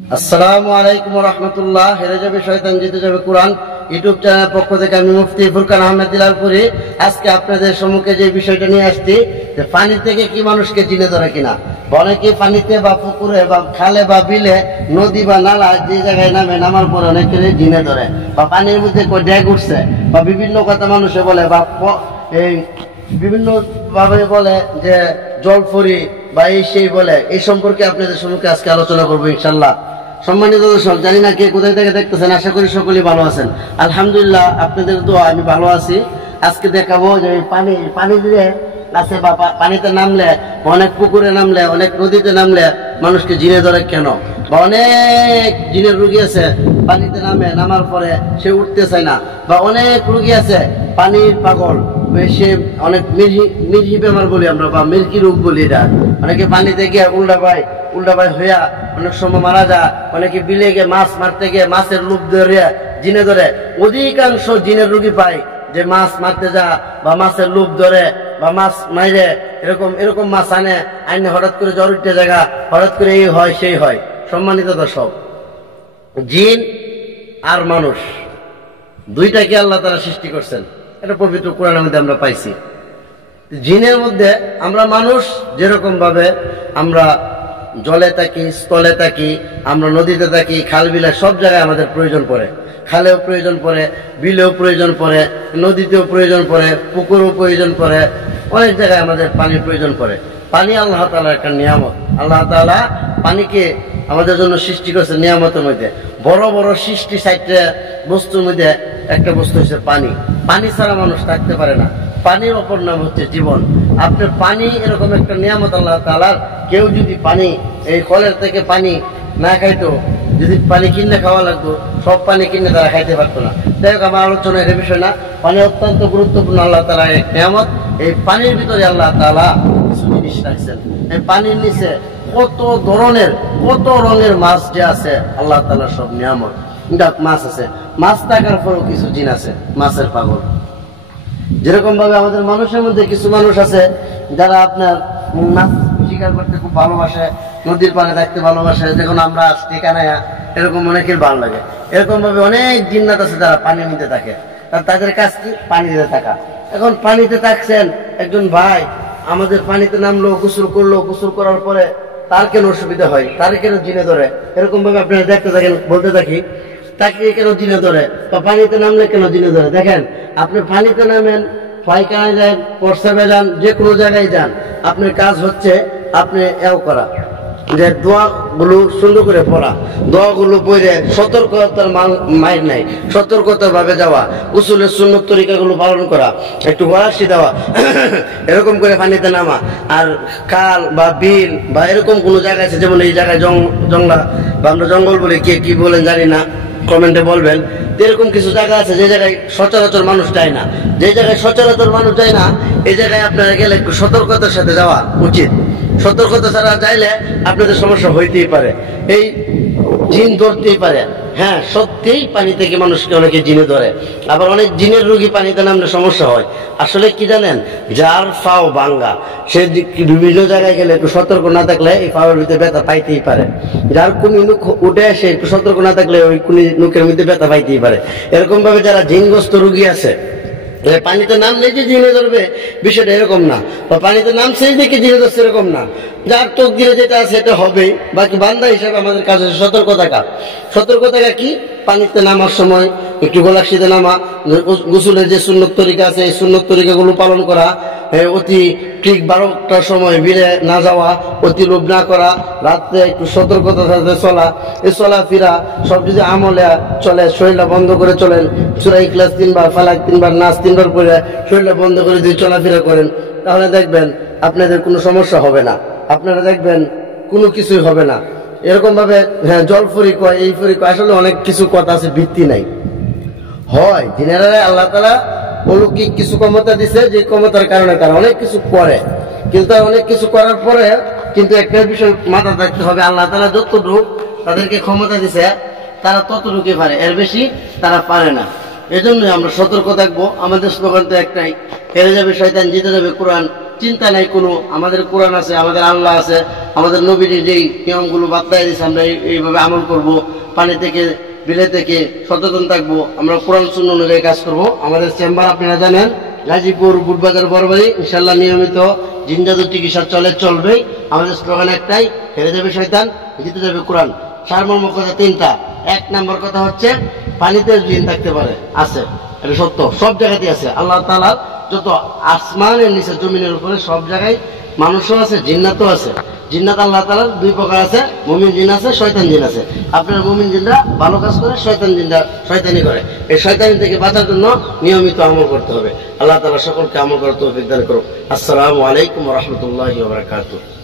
আসসালামু আলাইকুম ওয়া রাহমাতুল্লাহ। হেরে যাবে শয়তান, জিতে যাবে কোরআন ইউটিউব চ্যানেলের পক্ষ থেকে আমি মুফতি ফুরকান আহমেদ দিলারপুরি আজকে আপনাদের সম্মুখে যে বিষয়টা নিয়ে আসছি যে পানি থেকে কি মানুষকে জিনে ধরে কিনা। অনেকে পানিতে বা পুকুরে বা খালে বা বিলে নদী বা নালা যে জায়গায় নামার পরে অনেকে জিনে ধরে বা পানির মধ্যে ড্যাগ উঠছে বা বিভিন্ন কথা মানুষে বলে বা এই বিভিন্ন ভাবে বলে যে জলফরি বা এই সেই বলে। এই সম্পর্কে আপনাদের সম্মুখে আজকে আলোচনা করবো ইনশাল্লাহ। সম্মানিত দর্শক, জানি না কে কোথায় থেকে দেখতেছেন, আশা করি সকলেই ভালো আছেন। আলহামদুলিল্লাহ, আপনাদের দোয়া আমি ভালো আছি। আজকে দেখাবো যে পানি দিয়ে আছে বা পানিতে নামলে, অনেক পুকুরে নামলে, অনেক নদীতে নামলে মানুষকে জিনে ধরে কেন, বা অনেক জিনের রোগী আছে পানিতে নামার পরে সে উঠতে চায় না, বা অনেক রোগী আছে পানির পাগল, সে অনেক মির্হি বেমার বলি আমরা বা মির্কি রোগ বলি। এটা অনেকে পানিতে গিয়ে উল্টা পায় হইয়া অনেক সময় মারা যায়। অনেকে বিলে গিয়ে মাছ মারতে গিয়ে মাছের লোভ ধরে জিনে ধরে। অধিকাংশ জিনের রোগী পায় যে মাছ মারতে যা বা মাছের লোভ ধরে বা মাছ মাইরে এরকম মাছ আইনে হঠাৎ করে জ্বর উঠতে জায়গা, হঠাৎ করে এই হয় সেই হয়। সম্মানিত দর্শক, জিন আর মানুষ দুইটাকে আল্লাহ তাআলা সৃষ্টি করছেন, এটা পবিত্র কোরআনের মধ্যে আমরা পাইছি। জিনের মধ্যে আমরা মানুষ যেরকম ভাবে আমরা জলে থাকি, স্থলে থাকি, আমরা নদীতে থাকি, খাল বিলে সব জায়গায় আমাদের প্রয়োজন পড়ে। খালেও প্রয়োজন পড়ে, বিলেও প্রয়োজন পড়ে, নদীতেও প্রয়োজন পড়ে, পুকুরেও প্রয়োজন পড়ে, অনেক জায়গায় আমাদের পানির প্রয়োজন পড়ে। পানি আল্লাহ তাআলার একটা নিয়ামত। আল্লাহ তাআলা পানিকে আমাদের জন্য সৃষ্টি করেছে নিয়ামতের মধ্যে। বড় বড় সৃষ্টি সাইটে বস্তুর মধ্যে একটা বস্তু হচ্ছে পানি। পানি ছাড়া মানুষ থাকতে পারে না। পানির অপর নাম হচ্ছে জীবন। আপনার পানি এরকম একটা নিয়ামত আল্লাহ তাআলার। কেউ যদি পানি এই কলের থেকে পানি না খাইতো, যদি পানি কিনে খাওয়া লাগতো, সব পানি কিনে তারা খাইতে পারতো না। যাই হোক, আমার আলোচনা এর বিষয় না। পানি অত্যন্ত গুরুত্বপূর্ণ আল্লাহ তাআলার এক নিয়ামত। এই পানির ভিতরে আল্লাহ তাআলা কিছু জিনিস রাখছেন। এই পানির নিচে কত ধরনের কত রঙের মাছ যে আছে, আল্লাহ তাআলার সব নিয়ামত। মাছ আছে, মাছ থাকার পরেও কিছু জিন আছে মাছের পাগল। যেরকম ভাবে আমাদের মানুষের মধ্যে কিছু মানুষ আছে যারা আপনার মাছ শিকার করতে খুব ভালোবাসে, নদীর পাড়ে থাকতে ভালোবাসে, যখন আমরা আসছি কানায়া এরকম অনেকের ভালো লাগে। এরকম ভাবে অনেক জিন্নাত আছে যারা পানির মধ্যে থাকে, তাদের কাজ কি পানিতে থাকা। এখন পানিতে থাকছেন একজন ভাই, আমাদের পানিতে নামলো, গোসল করলো, গোসল করার পরে তার কেন অসুবিধা হয়, তার কেন জিনে ধরে, এরকম ভাবে আপনারা দেখতে থাকেন, বলতে থাকি তাকে কেন জিনে ধরে বা পানিতে নামলে কেন জিনে ধরে। দেখেন, আপনি পানিতে নামেন, পায়খানায় যান, প্রস্রাবে যান, যে কোনো জায়গায় যান, আপনার কাজ হচ্ছে আপনি এও করা যে দোয়াগুলো সুন্দর করে পড়া, দোয়াগুলো পড়ে সতর্কতার মাইর নাই, সতর্কতার ভাবে যাওয়া, উসুলের সুন্নত তরিকাগুলো পালন করা, একটু গড়াশি দেওয়া, এরকম করে পানিতে নামা। আর খাল বা বিল বা এরকম কোনো জায়গা আছে, যেমন এই জায়গায় জঙ্গলা বা আমরা জঙ্গল বলি, কে কি বলেন জানি না, কমেন্টে বলবেন। এরকম কিছু জায়গা আছে যে জায়গায় সচরাচর মানুষ যায় না। যে জায়গায় সচরাচর মানুষ যায় না, এই জায়গায় আপনারা গেলে একটু সতর্কতার সাথে যাওয়া উচিত। সতর্কতা ছাড়া যাইলে আপনাদের সমস্যা হইতেই পারে, এই জিন ধরতেই পারে। হ্যাঁ, সত্যিই পানি থেকে মানুষকে অনেকে জিনে ধরে। আবার অনেক জিনের রোগী পানিতে নামলে সমস্যা হয়। আসলে কি জানেন, যার ফাও ভাঙ্গা সে বিভিন্ন জায়গায় গেলে একটু সতর্ক না থাকলে এই ফাওয়ের ভিতরে ব্যথা পাইতেই পারে। যার কুনি নুক উঠে আসে, একটু সতর্ক না থাকলে ওই কুনি নুকের মধ্যে ব্যথা পাইতেই পারে। এরকম ভাবে যারা জিনগ্রস্ত রোগী আছে, পানিতে নামলে যে জিনে ধরবে বিষয়টা এরকম না, বা পানিতে নামছেই দেখে জিনে ধরছে এরকম না। যার তকদিরে যেটা আছে সেটা হবেই। বাকি বান্দা হিসাবে আমাদের কাছে সতর্ক থাকা। সতর্ক থাকা কি, পানিতে নামার সময় একটু গোলাকশিতে নামা, গোসলের যে সুন্নত তরিকা আছে এই সুন্নত তরিকাগুলো পালন করা, অতি ঠিক 12টার সময় বিলে না যাওয়া, অতি লোভ না করা, রাত্রে একটু সতর্কতার সাথে চলা, এই চলাফেরা সব যদি আমলে চলে, শরীরটা বন্ধ করে চলেন, সূরা ইখলাস 3 বার, ফালাক 3 বার, নাস 3 বার পড়ে শরীরটা বন্ধ করে যদি চলাফেরা করেন, তাহলে দেখবেন আপনাদের কোনো সমস্যা হবে না। আপনারা দেখবেন কোনো কিছুই হবে না। এরকম ভাবে হ্যাঁ, জল ফরি কয়, এই ফরি কয়, আসলে অনেক কিছু কথা আছে, ভিত্তি নাই। হয় জিনেরা আল্লাহ তাআলা অলৌকিক কিছু ক্ষমতা দিছে, যে ক্ষমতার কারণে তারা অনেক কিছু করে। কিন্তু অনেক কিছু করার পরে কিন্তু একটা বিষয় মাথা রাখতে হবে, আল্লাহ তাআলা যতটুকু তাদেরকে ক্ষমতা দিছে তারা ততটুকুই পারে, এর বেশি তারা পারে না। এজন্য আমরা সতর্ক থাকবো। আমাদের স্লোগান তো একটাই, হেরে যাবে শয়তান, জিতে যাবে কোরআন। চিন্তা নাই কোনো, আমাদের কোরআন আছে, আমাদের আল্লাহ আছে, আমাদের নবীর যেই নিয়মগুলো বাতলাই দিয়েছে আমরা এইভাবে আমল করব, পানি থেকে বিলে থেকে সচেতন থাকবো, আমরা কোরআন সুন্নাহ অনুযায়ী কাজ করব। আমাদের চেম্বার আপনারা জানেন গাজীপুর বুটবাজার বড়বাড়ি, ইনশাল্লাহ নিয়মিত জিন জাদু চিকিৎসা চলবেই। আমাদের স্লোগান একটাই, হেরে যাবে শয়তান, জিতে যাবে কোরআন। সারমর্ম কথা তিনটা। এক নম্বর কথা হচ্ছে পানিতে জিন থাকতে পারে, আছে, এটা সত্য, সব জায়গাতেই আছে। আল্লাহ তাআলা যত আসমানের নিচে জমিনের উপরে সব জায়গায় মানুষও আছে, জিন্নাতও আছে। জিন্নাত আল্লাহ তাআলার দুই প্রকার আছে, মুমিন জিন আছে, শয়তান জিন আছে। আপনার মুমিন জিনরা ভালো কাজ করে, শয়তান জিনরা শয়তানি করে। এই শয়তানি থেকে বাঁচার জন্য নিয়মিত আমল করতে হবে। আল্লাহ তাআলা সকলকে আমল করার তৌফিক দান করুন। আসসালামু আলাইকুম ওয়া রাহমাতুল্লাহি ওয়া বারাকাতুহু।